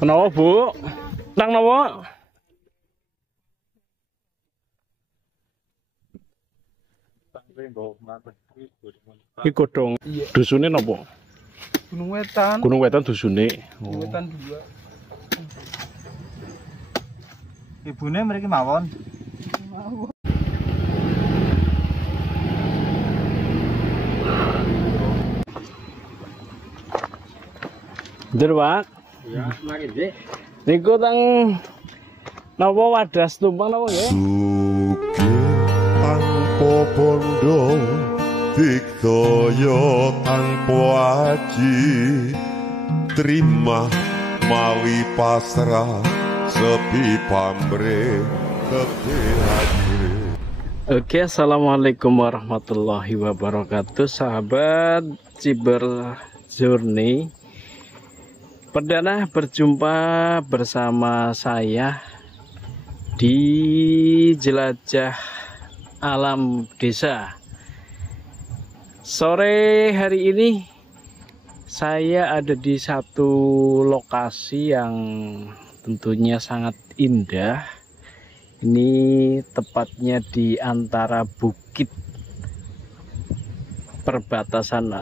Kenapa, Bu? Nang napa? Iki godhong. Dusune napa? Gunung Wetan. Gunung Wetan dusune. Gunung Wetan 2. Ibune mriki mawon. Ndur, Pak. Ya, mari nggih. Niku teng napa wadas tumpang napa nggih? Sugih tanpa bondo, dikdaya tanpa aji, terima mawi pasrah, sepi pamrih kepihaji. Oke, assalamualaikum warahmatullahi wabarakatuh, sahabat CIBER JOURNEY. Perdana berjumpa bersama saya di jelajah alam desa. Sore hari ini saya ada di satu lokasi yang tentunya sangat indah. Ini tepatnya di antara Bukit, perbatasan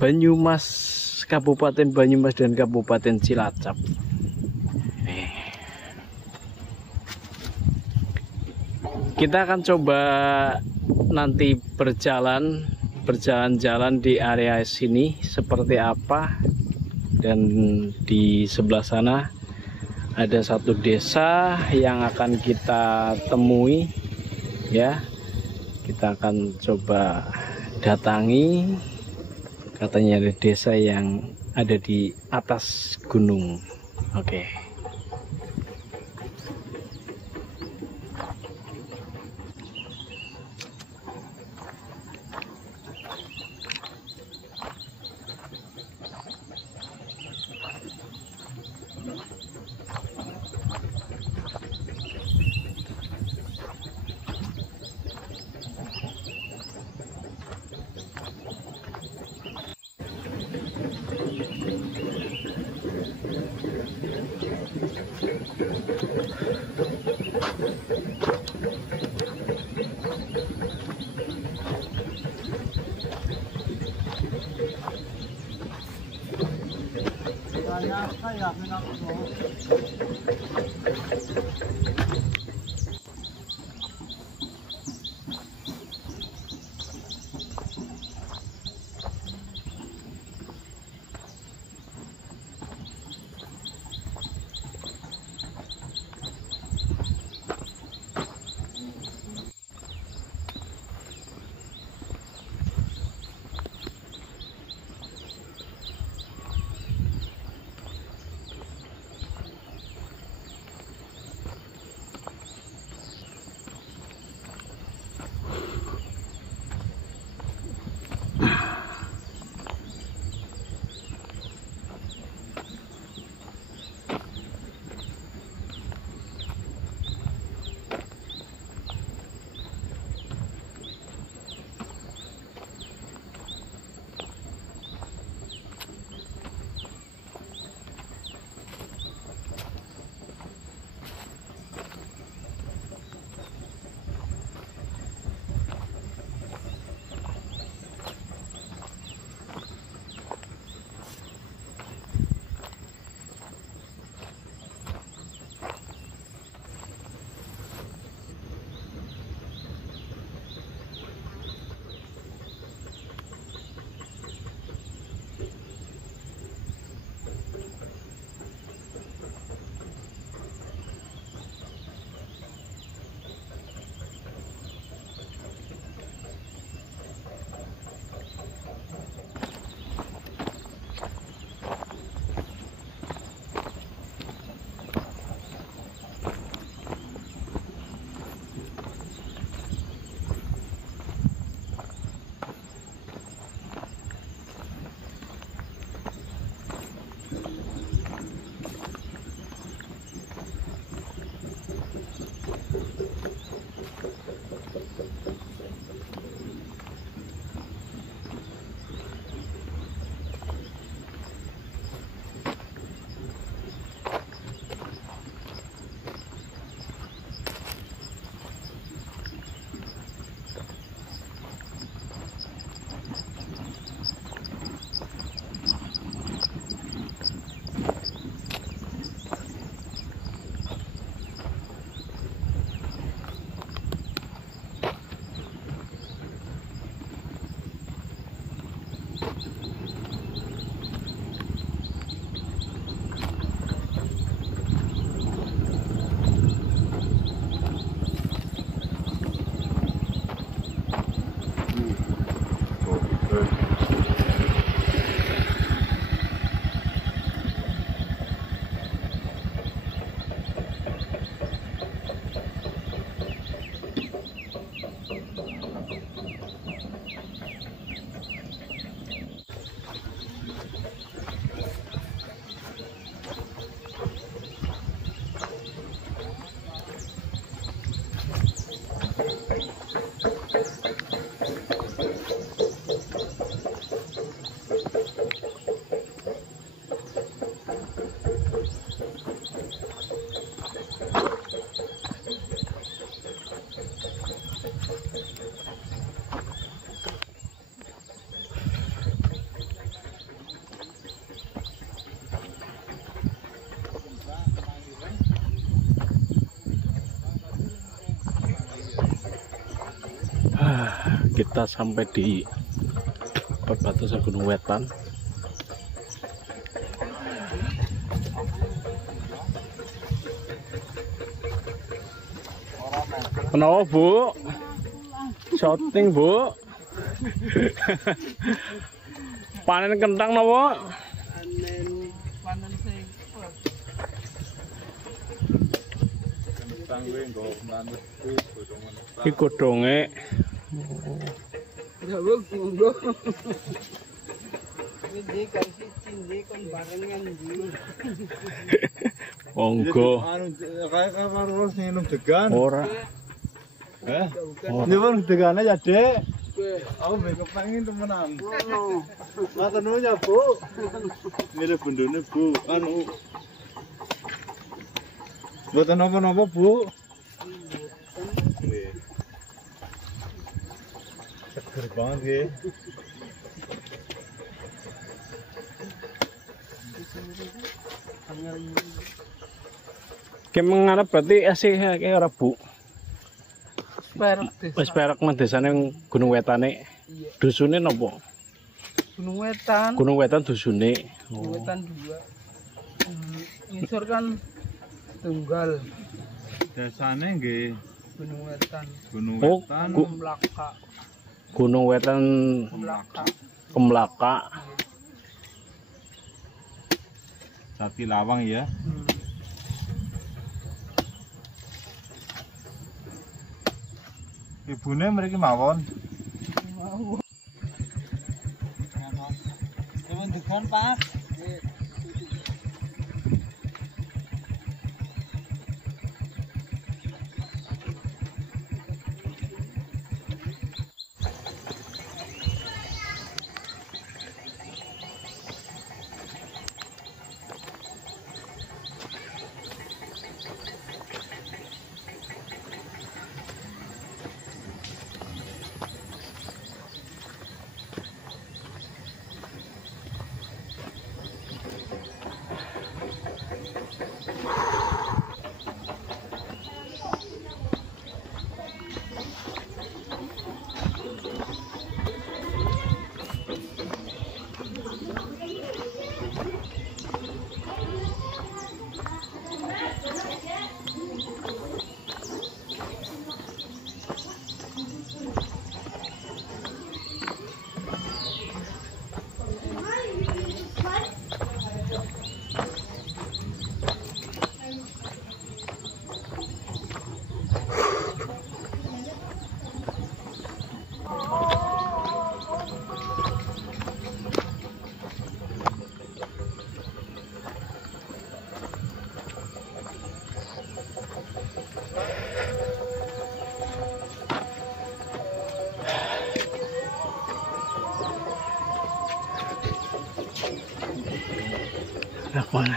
Banyumas, Kabupaten Banyumas dan Kabupaten Cilacap. Kita akan coba nanti berjalan-jalan di area sini seperti apa, dan di sebelah sana ada satu desa yang akan kita temui, ya. Kita akan coba datangi. Katanya ada desa yang ada di atas gunung. Oke. kita sampai di perbatasan Gunung Wetan. Kenapa Bu? Shooting Bu? Panen kentang napa? Panen sing Kentang kuwi nggo manut godhongan. Iki godhonge. ya wong monggo. Iki kasih cindi kon barengan iki. Monggo. Anu kayak karo nginum degan. Ora. Nyuwun degane ya, Dik. Aku mbek kepengin temenan. Matur nuwun ya, Bu. Milih bendone, Bu. Anu. Mboten napa-napa, Bu. Nggih. Seger banget nggih. Ki mengarep berarti asih kayak ora Bu. Perak desa. Wis perak nang desane Gunung Wetane. Iya. Dusune napa? Gunung Wetan. Gunung Wetan dusune. Gunung Wetan 2. Ngisor kan tunggal Desane nggih Gunung Wetan. Gunung Oh, Wetan. Kemlaka. Gunung Wetan Kemlaka. Kemlaka. Jati Lawang ya. Ibune mriki mawon. Temen degan, Pak. Mana?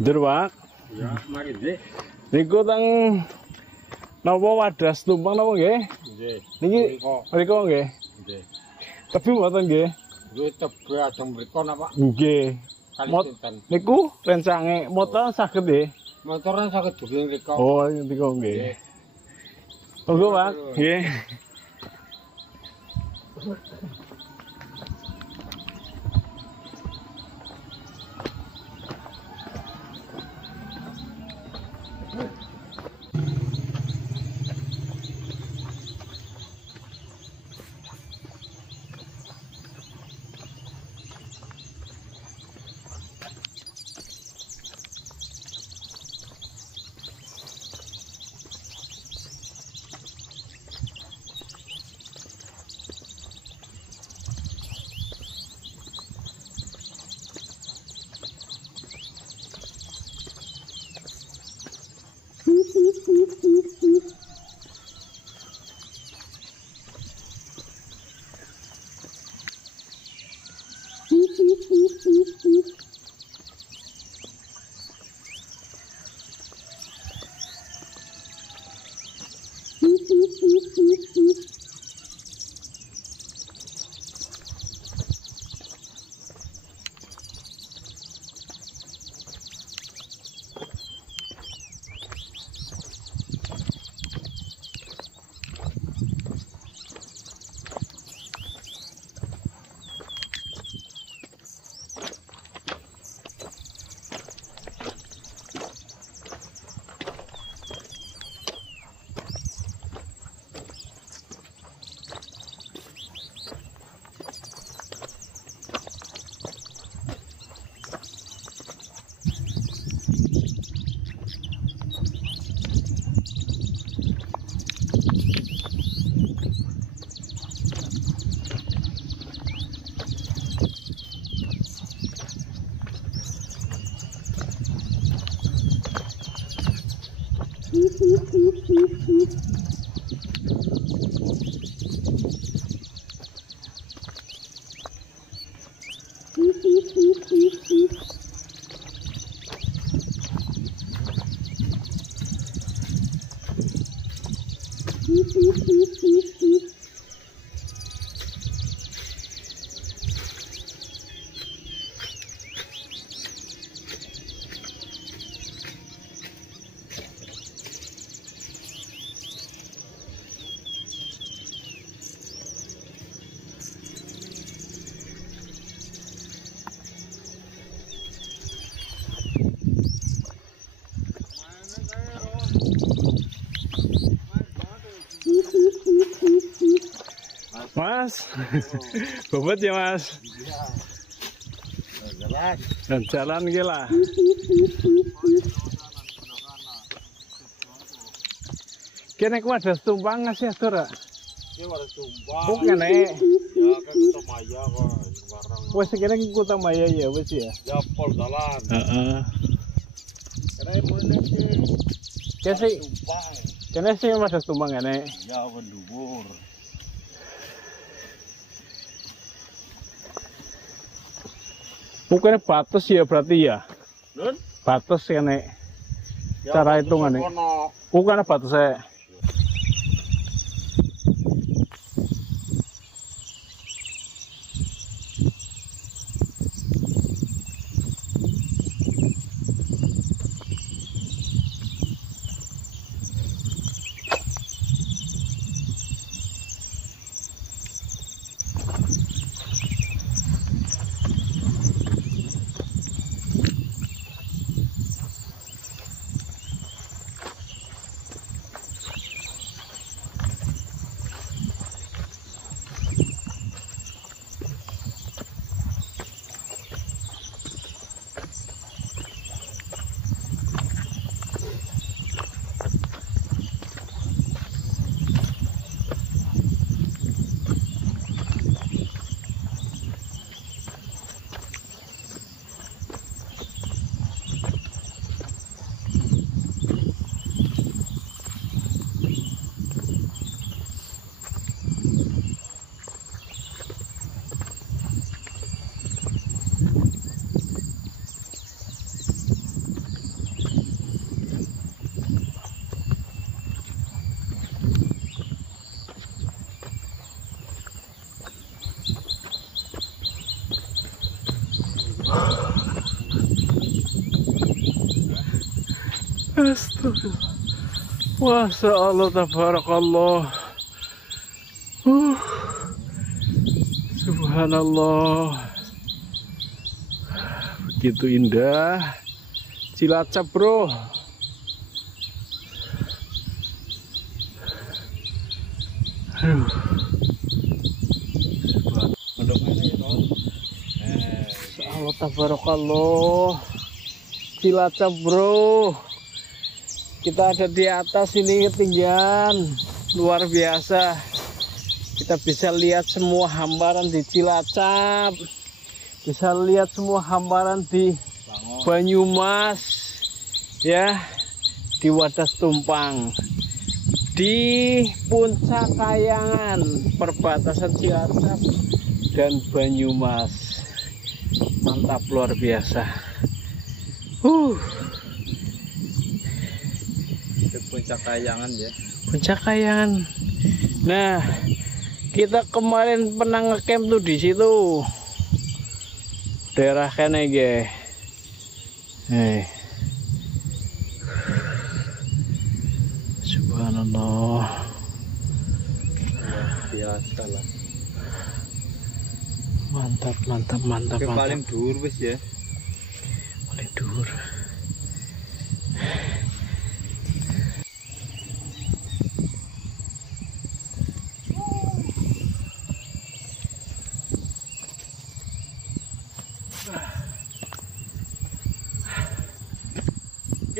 Ndur, Pak. Ya, mari nggih. Niku teng napa wadas tumpang napa nggih? Nggih. Niki mriko nggih. Nggih. Tapi mboten nggih. Nggih tebe ajeng mriko napa? Nggih. Niku rencange motor saged nggih. Motoran saged dugi mriko. Oh, niku nggih. Monggo, Pak. Nggih. Mas, bobot ya Mas. Dan jalan gila. Kene ku ada tumpang ngasih atur. Ki ora tumpang. Bukan nek. Ya kan Kutamaya kok barang. Wes kene ki Kutamaya ya wes ya. Ya pol dalan. Heeh. Kene mene ki. Kene Tumpang. kene sih ada tumpang kene. Ya dhuwur. Bukannya batas ya berarti ya? Nun? Batas kene. Ya, Cara hitungannya. Bukannya batasnya. Astagfirullah. Masya Allah, tabarakallah. Subhanallah. Begitu indah Cilacap, bro. Aduh. Allah tabarakallah. Cilacap, bro. Kita ada di atas ini, ketinggian luar biasa. Kita bisa lihat semua hambaran di Cilacap, bisa lihat semua hambaran di Banyumas, ya, di Wadas Tumpang, di Puncak Kayangan, perbatasan Cilacap dan Banyumas. Mantap, luar biasa. Puncak Kayangan ya. Puncak Kayangan. Nah, kita kemarin pernah ngecamp tuh di situ. Daerah kene ge. Subhanallah. Biasa lah. Mantap, mantap, mantap, Yang mantap. paling dhuwur wis ya. Paling dhuwur.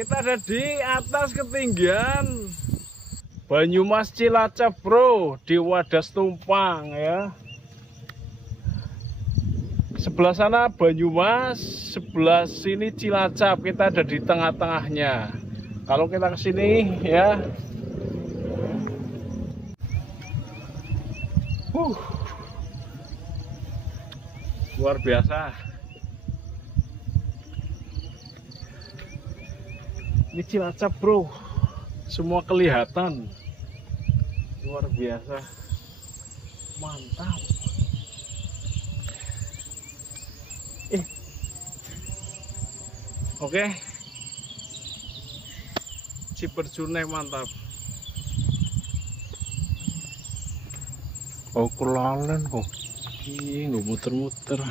Kita ada di atas ketinggian Banyumas Cilacap, bro, di Wadas Tumpang ya. Sebelah sana Banyumas, sebelah sini Cilacap. Kita ada di tengah-tengahnya. Kalau kita ke sini ya, luar biasa. Ini Cilacap, bro, semua kelihatan, luar biasa, mantap. Oke, CIBER JOURNEY mantap. Oh, kelalen kok, nggak muter-muter.